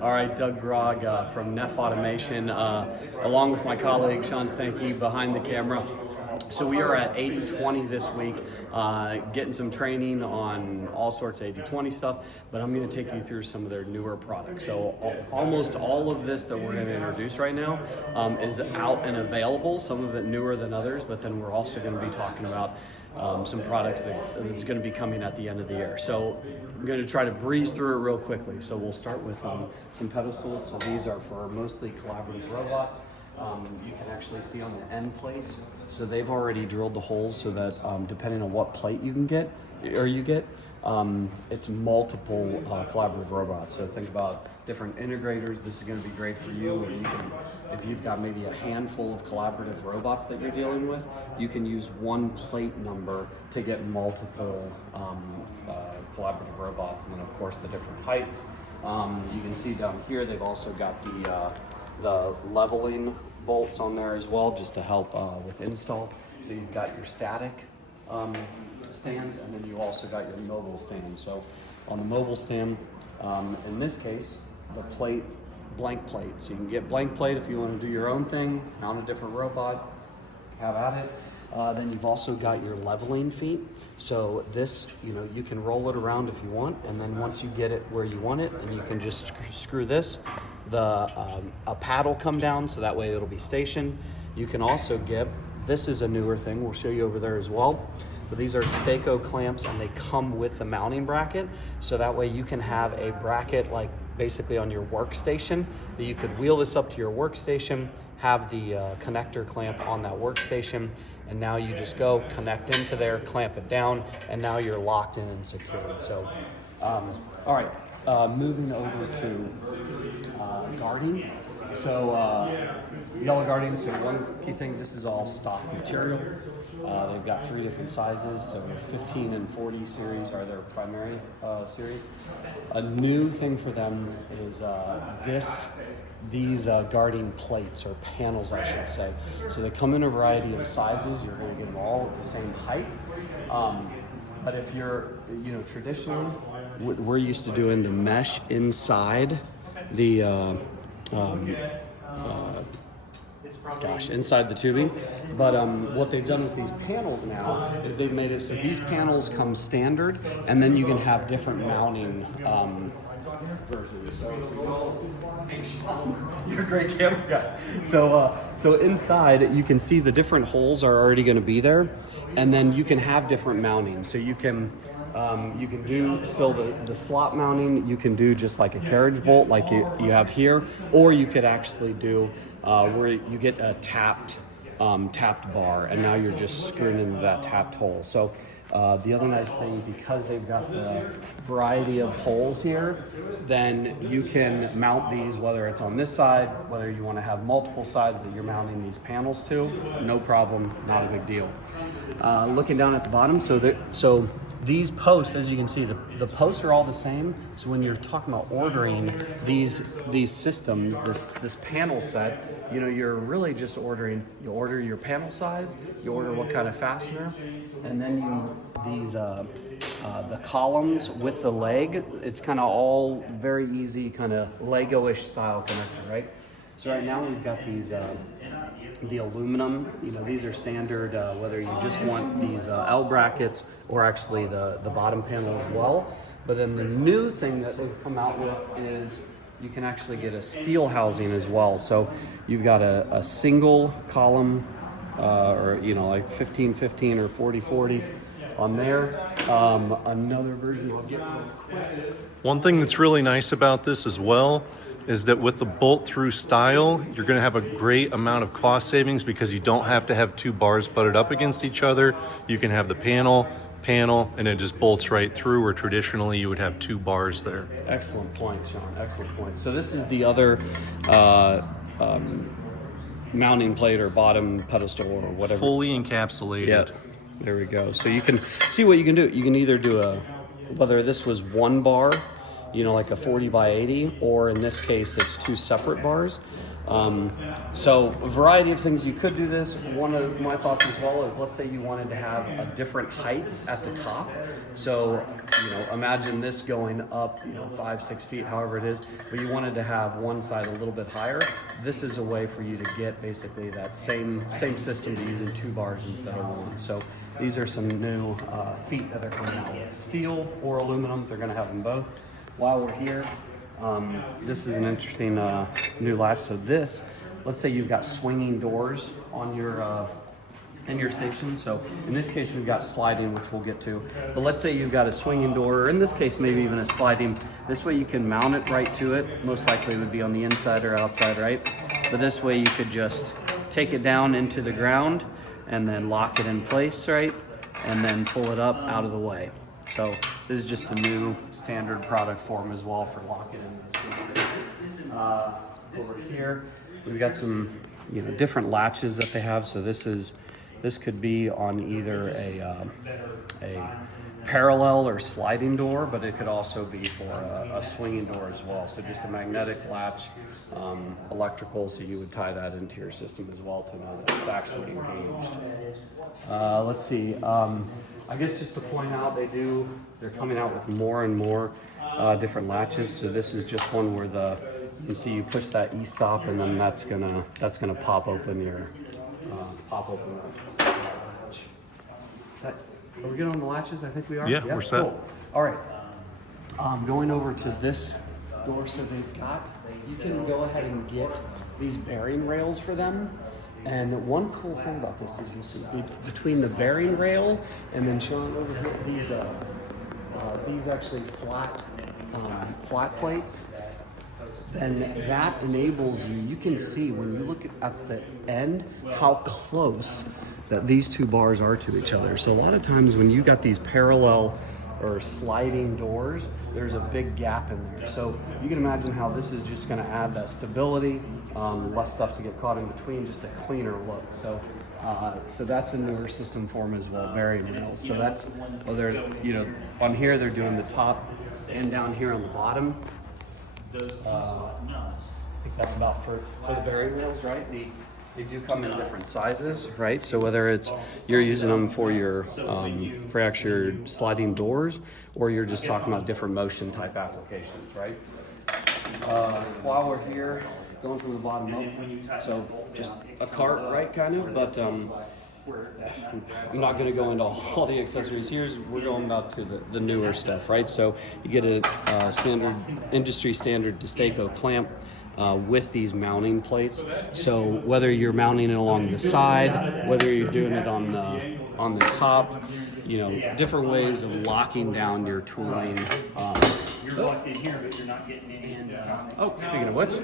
All right, Doug Grog from Neff Automation, along with my colleague Sean Stanky behind the camera. So we are at 80-20 this week, getting some training on all sorts of 80-20 stuff, but I'm going to take you through some of their newer products. So almost all of this that we're going to introduce right now is out and available, some of it newer than others, but then we're also going to be talking about some products that's going to be coming at the end of the year. So I'm going to try to breeze through it real quickly. So we'll start with some pedestals. So these are for mostly collaborative robots. You can actually see on the end plates, so they've already drilled the holes so that depending on what plate you get, it's multiple collaborative robots. So think about different integrators. This is going to be great for you, where you can, if you've got maybe a handful of collaborative robots that you're dealing with, you can use one plate number to get multiple collaborative robots, and then of course the different heights. You can see down here they've also got the leveling bolts on there as well, just to help with install. So you've got your static stands, and then you also got your mobile stand. So on the mobile stand, in this case, the plate, blank plate. So you can get blank plate if you want to do your own thing, mount a different robot, have at it. Then you've also got your leveling feet. So this, you can roll it around if you want, and then once you get it where you want it, and you can just screw this. A pad will come down, so that way it'll be stationed. You can also get, this is a newer thing, we'll show you over there as well, but these are Stako clamps, and they come with the mounting bracket, so that way you can have a bracket like basically on your workstation, that you could wheel this up to your workstation, have the connector clamp on that workstation, and now you just go connect into there, clamp it down, and now you're locked in and secured. So, all right. Moving over to guarding. So yellow guarding, so one key thing, this is all stock material. They've got 3 different sizes, so 15 and 40 series are their primary series. A new thing for them is these guarding plates, or panels I should say. So they come in a variety of sizes. You're going to get them all at the same height. But if you're, traditionally, we're used to doing the mesh inside the, inside the tubing. But what they've done with these panels now is they've made it so these panels come standard, and then you can have different mounting versions. So you're a great camera guy. So inside you can see the different holes are already going to be there, and then you can have different mounting. So you can do still the slot mounting. You can do just like a carriage bolt like you have here, or you could actually do where you get a tapped bar, and now you're just screwing into that tapped hole. So the other nice thing, because they've got the variety of holes here, then you can mount these, whether it's on this side, whether you want to have multiple sides that you're mounting these panels to, no problem, not a big deal. Looking down at the bottom, so these posts, as you can see, the posts are all the same. So when you're talking about ordering these systems, this panel set, you're really just ordering. You order your panel size, you order what kind of fastener, and then the columns with the leg. It's kind of all very easy, kind of Lego-ish style connector, right? So right now we've got these. The aluminum, these are standard, whether you just want these L brackets or actually the bottom panel as well. But then the new thing that they've come out with is you can actually get a steel housing as well. So you've got a single column, or like 15-15 or 40-40 on there. Another version I'll get real quick. One thing that's really nice about this as well is that with the bolt-through style, you're going to have a great amount of cost savings because you don't have to have 2 bars butted up against each other. You can have the panel, and it just bolts right through, where traditionally you would have 2 bars there. Excellent point, Sean. Excellent point. So this is the other mounting plate or bottom pedestal or whatever. Fully encapsulated. Yeah, there we go. So you can see what you can do. You can either do whether this was 1 bar, like a 40 by 80, or in this case, it's 2 separate bars. So a variety of things you could do this. One of my thoughts as well is, let's say you wanted to have a different heights at the top. So, imagine this going up, 5-6 feet, however it is, but you wanted to have one side a little bit higher. This is a way for you to get basically that same system to using 2 bars instead of 1. So these are some new feet that are coming out with steel or aluminum. They're going to have them both. While we're here, this is an interesting new latch. So this, let's say you've got swinging doors on your in your station. So in this case, we've got sliding, which we'll get to. But let's say you've got a swinging door, or in this case, maybe even a sliding. This way you can mount it right to it. Most likely it would be on the inside or outside, right? But this way you could just take it down into the ground and then lock it in place, right? And then pull it up out of the way. So this is just a new standard product form as well for locking in. Over here, we've got some different latches that they have. So this could be on either a parallel or sliding door, but it could also be for a swinging door as well. So just a magnetic latch, electrical, so you would tie that into your system as well to know that it's actually engaged. Let's see. I guess just to point out, they're coming out with more and more different latches. So this is just one where you can see you push that e-stop, and then that's gonna pop open your latch. Are we good on the latches? I think we are. Yeah, we're set. Cool. All right. Going over to this door, so you can go ahead and get these bearing rails for them. And one cool thing about this is you'll see between the bearing rail and then showing over here these actually flat plates. Then that enables you can see when you look at the end how close that these 2 bars are to each other. So a lot of times when you got these parallel or sliding doors, there's a big gap in there. So you can imagine how this is just going to add that stability, less stuff to get caught in between, just a cleaner look. So that's a newer system form as well, bearing rails. So that's whether on here they're doing the top and down here on the bottom. I think that's about for the bearing rails, right? They do come in different sizes, right? So whether it's you're using them for your for actually sliding doors, or you're just talking about different motion type applications, right? While we're here, going from the bottom up, so just a cart, right, kind of, but I'm not going to go into all the accessories here. We're going about to the newer stuff, right? So you get a industry standard Destaco clamp with these mounting plates. So whether you're mounting it along the side, whether you're doing it on the top, different ways of locking down your tooling. You're locked in here, but you're not getting in. Speaking of which,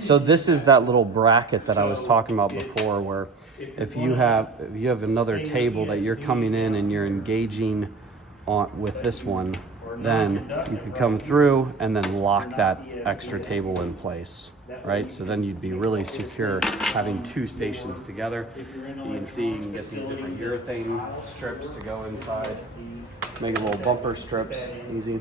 so this is that little bracket that I was talking about before, where if you have another table that you're coming in and you're engaging with this one, then you could come through and then lock that extra table in place, right? So then you'd be really secure having 2 stations together. You can see you can get these different urethane strips to go inside, make little bumper strips, easy.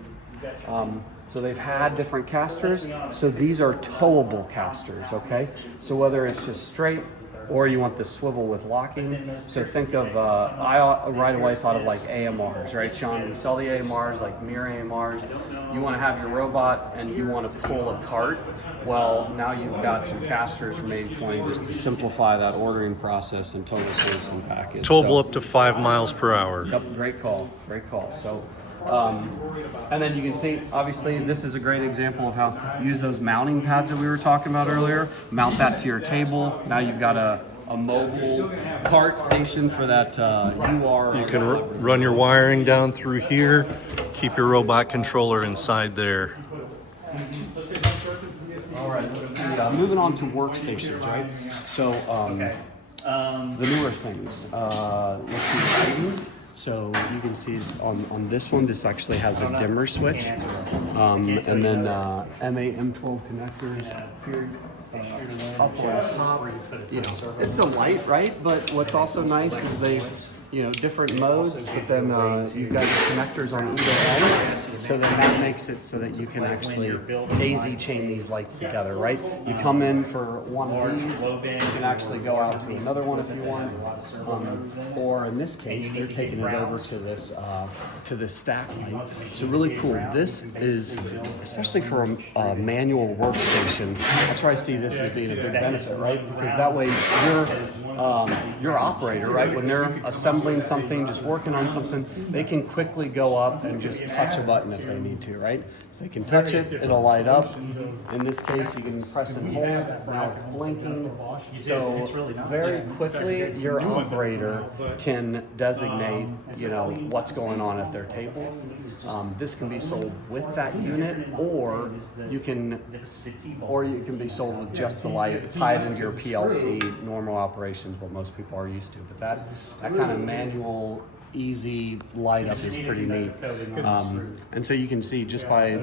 So they've had different casters. So these are towable casters, okay? So whether it's just straight or you want the swivel with locking. So think of, I right away thought of like AMRs, right, Sean? We sell the AMRs, like mirror AMRs. You want to have your robot and you want to pull a cart. Well, now you've got some casters from 80/20 just to simplify that ordering process and total service and package. Towable up to 5 miles per hour. Yep, great call. So, and then you can see, obviously, this is a great example of how you use those mounting pads that we were talking about earlier. Mount that to your table. Now you've got a mobile cart station for that UR. You can run your wiring down through here. Keep your robot controller inside there. All right, let's see. Moving on to workstations, right? So the newer things. Let's see, lighting. So you can see on this one, this actually has a dimmer switch, and then M8, M12 connectors here, up on top. It's a light, right? But what's also nice is different modes, but then you've got your connectors on either end, so then that makes it so that you can actually daisy chain these lights together, right? You come in for one of these, you can actually go out to another one if you want, or in this case, they're taking it over to this stack light. So really cool. This is, especially for a manual workstation, that's where I see this as being a big benefit, right? Because that way your operator, right, when they're assembling something, just working on something, they can quickly go up and just touch a button if they need to, right? So they can touch it, it'll light up. In this case, you can press and hold, now it's blinking. So very quickly, your operator can designate, what's going on at their table. This can be sold with that unit, or you can be sold with just the light, tied into your PLC, normal operations, what most people are used to. But that kind of manual, easy light up is pretty neat. And so you can see just by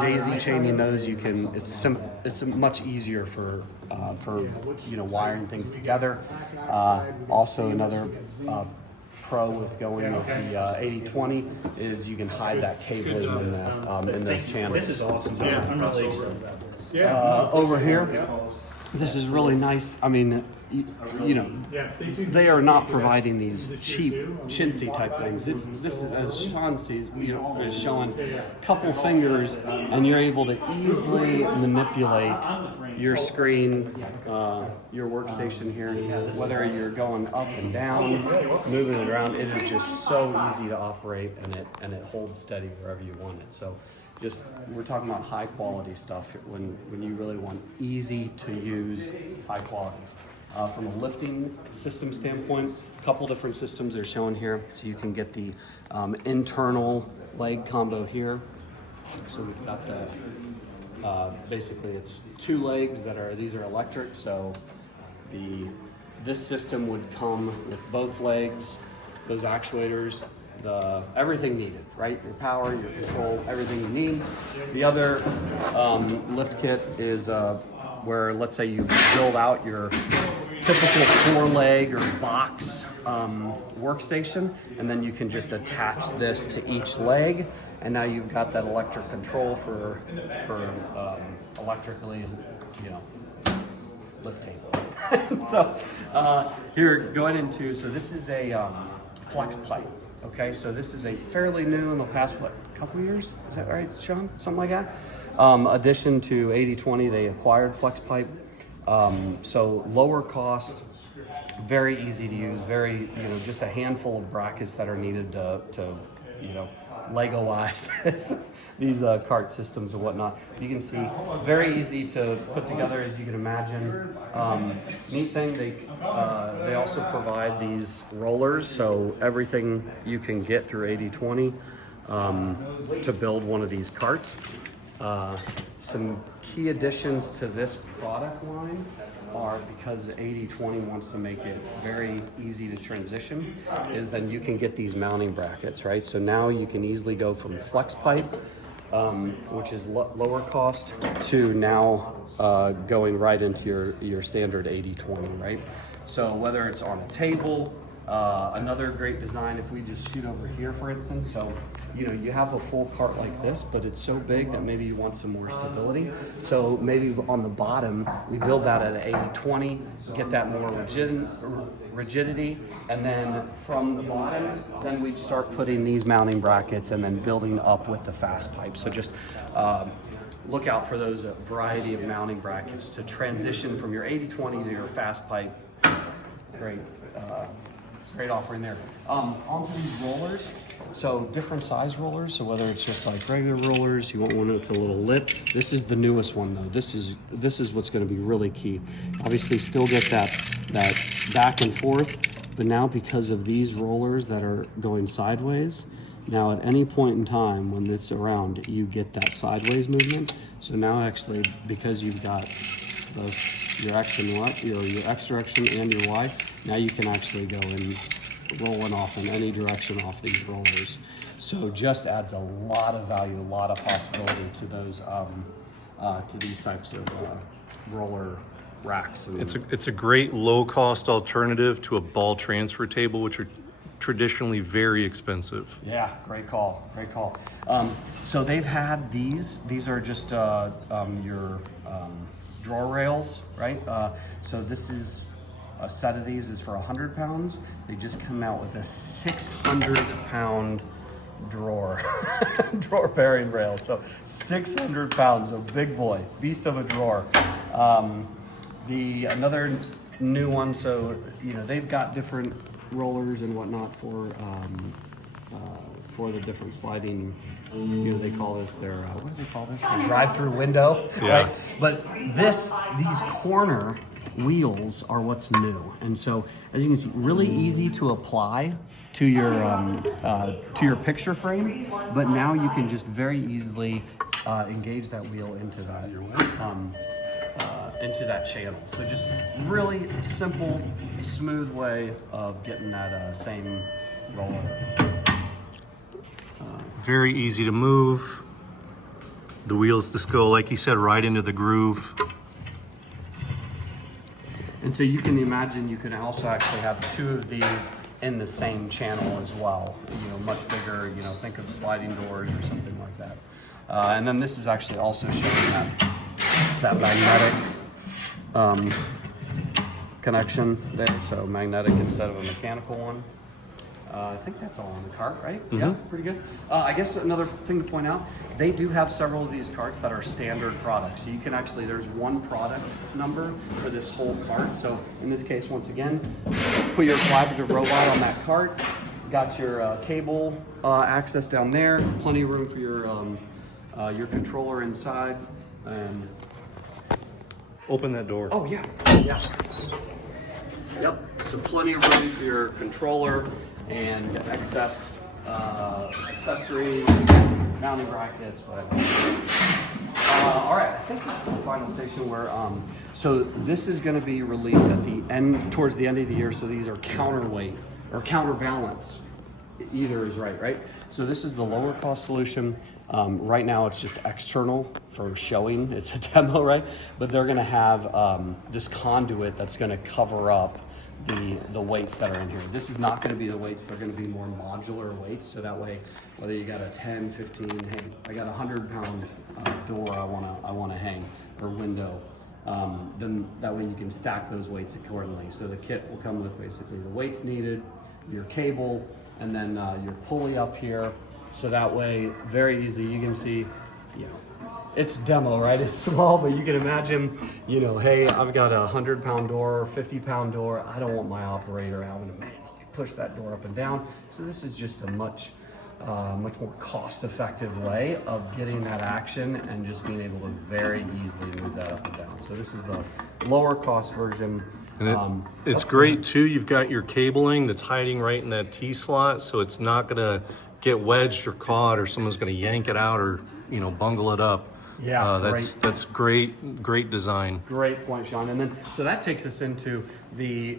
daisy chaining those, it's much easier for wiring things together. Also another pro with going with the 80/20 is you can hide that cabling in those channels. This is awesome. Yeah, I'm really excited about this. Over here, this is really nice. I mean, they are not providing these cheap chintzy type things. This is, as Sean sees, is showing a couple fingers, and you're able to easily manipulate your screen, your workstation here, whether you're going up and down, moving it around. It is just so easy to operate, and it holds steady wherever you want it. So. We're talking about high quality stuff when you really want easy to use, high quality. From a lifting system standpoint, a couple different systems are shown here. So you can get the internal leg combo here. So we've got the, basically it's two legs these are electric. So this system would come with both legs, those actuators, everything needed, right? Your power, your control, everything you need. The other lift kit is where, let's say you build out your typical 4-leg or box workstation, and then you can just attach this to each leg, and now you've got that electric control for electrically, lift table. So here, going into, so this is a flex pipe. Okay, so this is a fairly new in the past, couple years? Is that right, Sean? Something like that? Addition to 80/20, they acquired flex pipe. So lower cost, very easy to use, very, just a handful of brackets that are needed to Lego-wise these cart systems and whatnot. You can see very easy to put together, as you can imagine. Neat thing, they also provide these rollers, so everything you can get through 80/20 to build one of these carts. Some key additions to this product line are, because 80/20 wants to make it very easy to transition, is then you can get these mounting brackets, right? So now you can easily go from flex pipe, which is lower cost, to now going right into your standard 80/20, right? So whether it's on a table, another great design, if we just shoot over here, for instance, so you have a full cart like this, but it's so big that maybe you want some more stability. So maybe on the bottom, we build that at 80/20, get that more rigidity, and then from the bottom, then we'd start putting these mounting brackets and then building up with the fast pipe. So just look out for those variety of mounting brackets to transition from your 80/20 to your fast pipe. Great offering there. Onto these rollers, so different size rollers. So whether it's just like regular rollers, you want one with a little lip. This is the newest one though. This is what's going to be really key. Obviously, still get that back and forth, but now because of these rollers that are going sideways, now at any point in time when it's around, you get that sideways movement. So now actually, because you've got your X and Y, your X direction and your Y, now you can actually go in rolling off in any direction off these rollers. So just adds a lot of value, a lot of possibility to those to these types of roller racks. It's a great low cost alternative to a ball transfer table, which are traditionally very expensive. Yeah, great call, great call. So they've had these are just your drawer rails, right? So this is, a set of these is for 100 pounds. They just come out with a 600-pound drawer, drawer bearing rail. So 600 pounds, a big boy, beast of a drawer. Another new one, so they've got different rollers and whatnot for the different sliding. They call this their what do they call this? Their drive-through window, Yeah. right? But these corner wheels are what's new, and so as you can see, really easy to apply to your picture frame. But now you can just very easily engage that wheel into that channel. So just really simple, smooth way of getting that same roller. Very easy to move. The wheels just go, like you said, right into the groove. And so you can imagine you can also actually have two of these in the same channel as well. Much bigger, think of sliding doors or something like that. And then this is actually also showing that magnetic connection there. So magnetic instead of a mechanical one. I think that's all on the cart, right? Mm-hmm. Yeah, pretty good. I guess another thing to point out, they do have several of these carts that are standard products. So you can actually, there's one product number for this whole cart. So in this case, once again, put your collaborative robot on that cart. Got your cable access down there. Plenty of room for your controller inside. And Open that door. oh yeah. Yep. So plenty of room for your controller and excess accessories, mounting brackets, whatever. All right, I think this is the final station where, so this is going to be released at the end, towards the end of the year. So these are counterweight or counterbalance. Either is right? So this is the lower cost solution. Right now it's just external for showing. It's a demo, right? But they're going to have this conduit that's going to cover up the weights that are in here. This is not going to be the weights. They're going to be more modular weights. So that way, whether you got a 10, 15, hey, I got a 100-pound door I want to hang or window, then that way you can stack those weights accordingly. So the kit will come with basically the weights needed, your cable, and then your pulley up here. So that way, very easy. You can see, it's demo, right? It's small, but you can imagine, hey, I've got a 100-pound door or 50-pound door. I don't want my operator having to push that door up and down. So this is just a much more cost-effective way of getting that action and just being able to very easily move that up and down. So this is the lower cost version. And it's great too. You've got your cabling that's hiding right in that T slot, so it's not gonna get wedged or caught, or someone's gonna yank it out or bungle it up. Yeah, that's great design. Great point, Sean. And then, so that takes us into the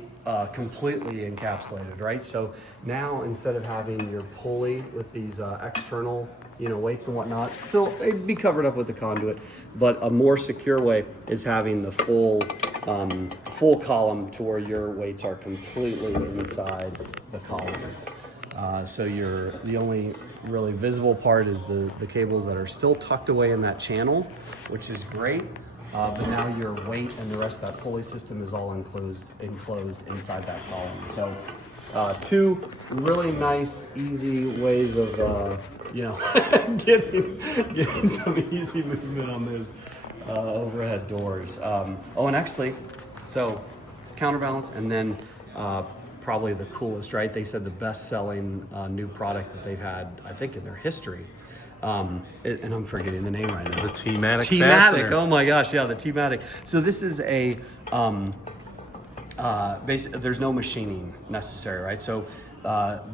completely encapsulated, right? So now instead of having your pulley with these external, weights and whatnot, still it'd be covered up with the conduit, but a more secure way is having the full column to where your weights are completely inside the column. So the only really visible part is the cables that are still tucked away in that channel, which is great. But now your weight and the rest of that pulley system is all enclosed inside that column. So two really nice, easy ways of getting some easy movement on those overhead doors. And actually, so counterbalance, and then probably the coolest, right? They said the best-selling new product that they've had, I think, in their history. And I'm forgetting the name right now. The T-Matic T-Matic, fastener. oh my gosh, yeah, the T-Matic. So this is a, there's no machining necessary, right? So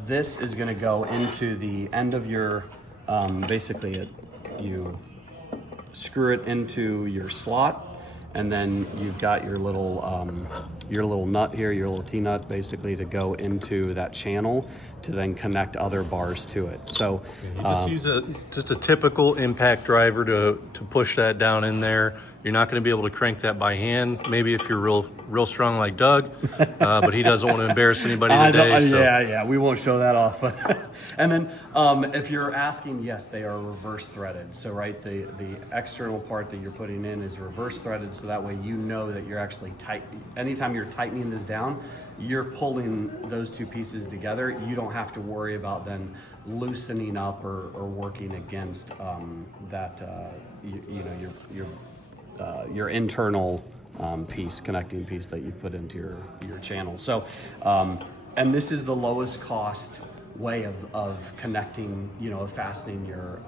this is gonna go into the end of your, you screw it into your slot, and then you've got your little nut here, your little T-nut, basically to go into that channel to then connect other bars to it. So you just use just a typical impact driver to push that down in there. You're not going to be able to crank that by hand. Maybe if you're real strong like Doug, but he doesn't want to embarrass anybody today. So. Yeah, we won't show that off. And then if you're asking, yes, they are reverse threaded. So right, the external part that you're putting in is reverse threaded, so that way you know that you're actually tight. Anytime you're tightening this down, you're pulling those two pieces together. You don't have to worry about then loosening up or working against your internal connecting piece that you put into your channel. So, and this is the lowest cost way of connecting, of fastening your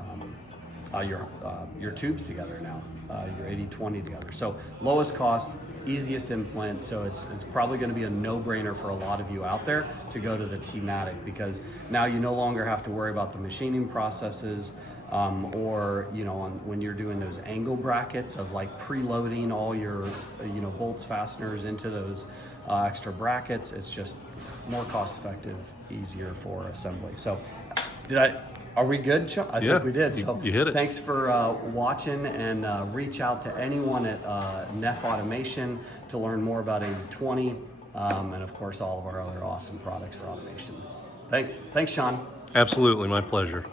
tubes together now, your 80/20 together. So lowest cost, easiest implant. So it's probably going to be a no-brainer for a lot of you out there to go to the T-Matic, because now you no longer have to worry about the machining processes. Or when you're doing those angle brackets of like preloading all your bolts, fasteners into those extra brackets, it's just more cost effective, easier for assembly. So are we good, Sean? I think we did. So you hit it. Thanks for watching, and reach out to anyone at Neff Automation to learn more about 80/20, and of course all of our other awesome products for automation. Thanks Sean. Absolutely, my pleasure.